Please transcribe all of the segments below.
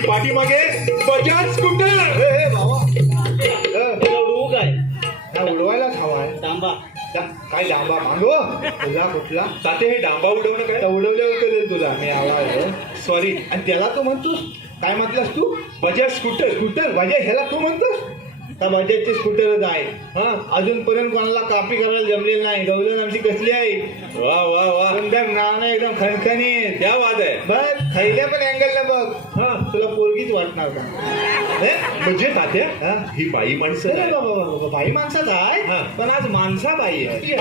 आणि पाठीमागे बजाज स्कूटर उडवू काय? हा उडवायलाच हवा आहे. तांबा जा, काय डांबा? मागो. तुला कुठला? ताते हे डांबा उडवणं काय? उडवल्यावर कळेल तुला. मी आवाज सॉरी आणि त्याला तू म्हणतोस? काय म्हटलास तू? Bajaj scooter scooter. बजाज ह्याला तू म्हणतोस? त्या बजाजचे स्कूटरच आहे. हा? अजूनपर्यंत कोणाला कापी करायला जमलेलं नाही. गवलन आमची कसली आहे? वा वा वा. एकदम नाव एकदम खणखणीत. क्या वाद बघ खैल्या पण अँगलला बघ. हा. तुला पोरगीच वाटणार का? हे, म्हणजे तात्या हा? ही बाई माणसं अरे आहे. बाबा बाबा, बाई माणसाच आहे हा. पण आज माणसा बाई आहे.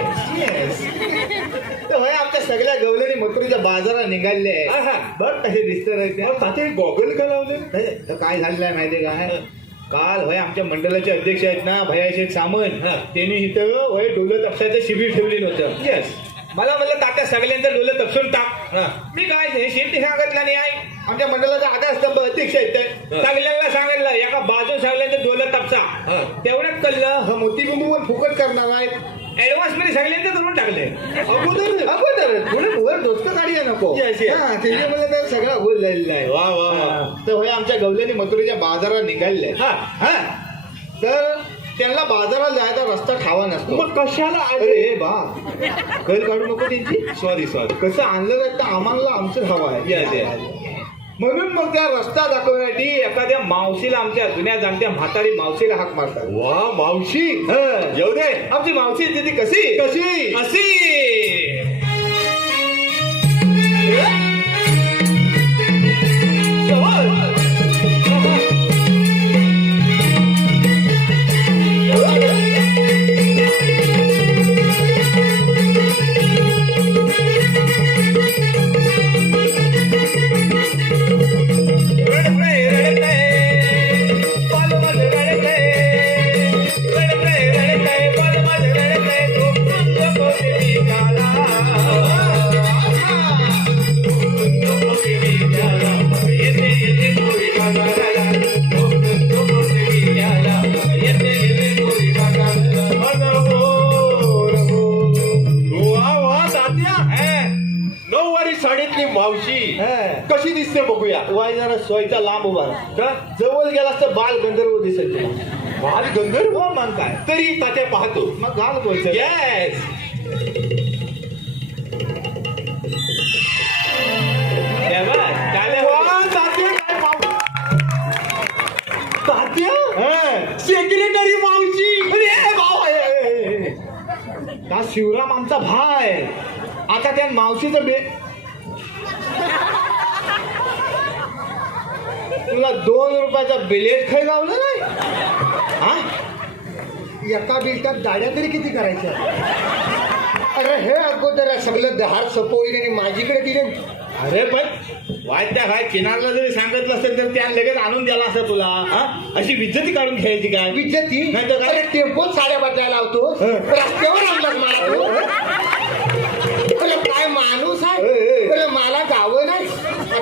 तर होय आमच्या सगळ्या गवलेनी मथुरीच्या बाजारात निघाले. हा, हा. बघ कसे दिसत राहते अहो, ताते हे गॉगल का लावले तर काय झालेलं आहे माहितीये काय काल होय आमच्या मंडळाचे अध्यक्ष आहेत ना भया शेठ सामंत. हा. त्यांनी इथं होय डोलं तपसायचं शिबिर ठेवलेलं होतं. येस मला म्हणलं तात्या सगळ्यांचं डोलं तपसून टाक. मी काय हे शेठ सांगितलं नाही आहे आमच्या मंडळाचा आधारस्तंभ अध्यक्ष आहेत. सगळ्यांना सांगितलं एका बाजू सगळ्यांचं डोलं तपसा. तेवढ्यात कळलं हा मोतीबिंदू पण फुकट करणार आहेत ऍडव्हान्समध्ये सगळ्यांचं करून टाकले अगोदर. अगोदर. थोडे वर डोसकं काढूया नको. त्याच्यामुळे तर सगळा गोल झालेला आहे. वा वा. तर आमच्या गवल्याने मथुरेच्या बाजारात निघाले हा. हा. तर त्यांना बाजारात जायचा रस्ता ठावा नसतो. मग कशाला अरे हे बा. कैल काढू नको त्यांची. सॉरी सॉरी कसं आणलं जात तर आम्हाला आमचं हवं आहे. म्हणून मग त्या रस्ता दाखवण्यासाठी एखाद्या मावशीला आमच्या जुन्या जाणत्या म्हातारी मावशीला हाक मारतात. वा मावशी. हं. येऊ दे. आमची मावशी आहे ती कशी? कशी? अशी. कशी दिसते बघूया. वाय जरा सोयचा लांब उभा. का जवळ गेला तर बाल गंधर्व दिसत. बाल गंधर्व काय? तरी तात्या पाहतो. मग घाल बोलतो येस सेक्रेटरी मावशी. हा शिवराम आमचा भाय. आता त्या मावशीचं बे तुला दोन रुपयाचा बिलेट खाई गावलं नाही? हा? एका बिलटात दाड्या तरी किती करायच्या? अरे हे अगोदर सगळं दहार सपोईन आणि माझीकडे दिले. अरे पण वाद्या काय किनारला जरी सांगितलं असेल तर त्या लगेच आणून द्याला असं तुला हा? अशी विज्जती काढून घ्यायची काय? विद्यार्थी नाही तर टेम्पोत साड्या बदलायला लावतो. रस्त्यावर आणलास मला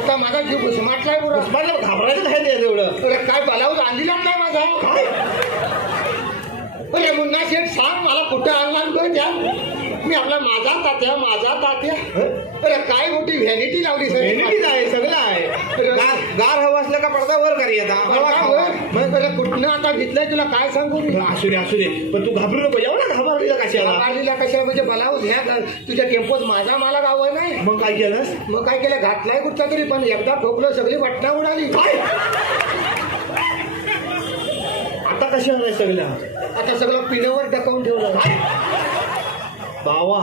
आता माझा जीव घुसमाटलाय पुरा. मला घाबरायचं काय ते एवढं? अरे काय बलावून आणलेलाच नाही माझा. अरे मुन्ना शेठ सांग मला कुठं आणला त्या मी आपला माझा तात्या माझा तात्या. अरे काय मोठी व्हॅनिटी लावली व्हॅनिटीज आहे सगळं आहे. गार गार हवा असलं का पडदा वर करी आता हवा खावा. कुठनं आता घेतलंय तुला काय सांगू मी? असू दे असू दे. पण तू घाबरू नको. एवढा घाबरलेला कशाला? मारलेला कशाला? म्हणजे बलावून ह्या ग- तुझ्या टेम्पोत माझा मला गाव नाही. मग काय केलंस? मग काय केलं? घातलाय कुठचा तरी पण एकदा ठोकलं सगळी वटणा उडाली. काय? आता कशा आहे सगळ्या? आता सगळं पिण्यावर डकावून ठेवलं. बावा.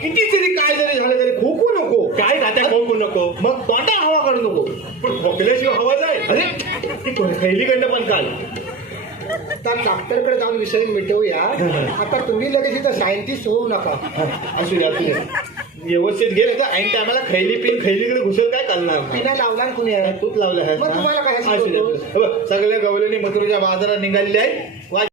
किती तरी काय जरी झालं तरी खोकू नको. काय तात्या कोकू नको? मग तोंडा हवा काढू नको. पण खोकल्याशिवाय हवा जाय अरे. ती खैलीकडनं पण काल. आता डॉक्टरकडे जाऊन विषय मिटवूया. आता तुम्ही लगेच इथं सायंटिस्ट होऊ नका. असू दे असू दे व्यवस्थित गेले तर ऐन टायमाला खैली पिन खैलीकडे घुसत काय चालणार. पिना लावला ना कुणी? आहे? तूच लावलं आहेस मग ना? तुम्हाला काय असू. हे सगळ्या गवलेनी मथुरेच्या बाजारात निघालेले आहेत. वा-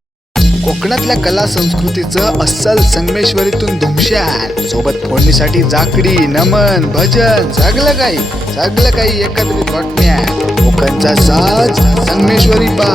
कोकणातल्या कला संस्कृतीचं अस्सल संगमेश्वरीतून धुमशान. सोबत फोडणीसाठी जाकडी नमन भजन सगळं काही सगळं काही एकत्रित वाटण्या कोकणचा साज संगमेश्वरी पा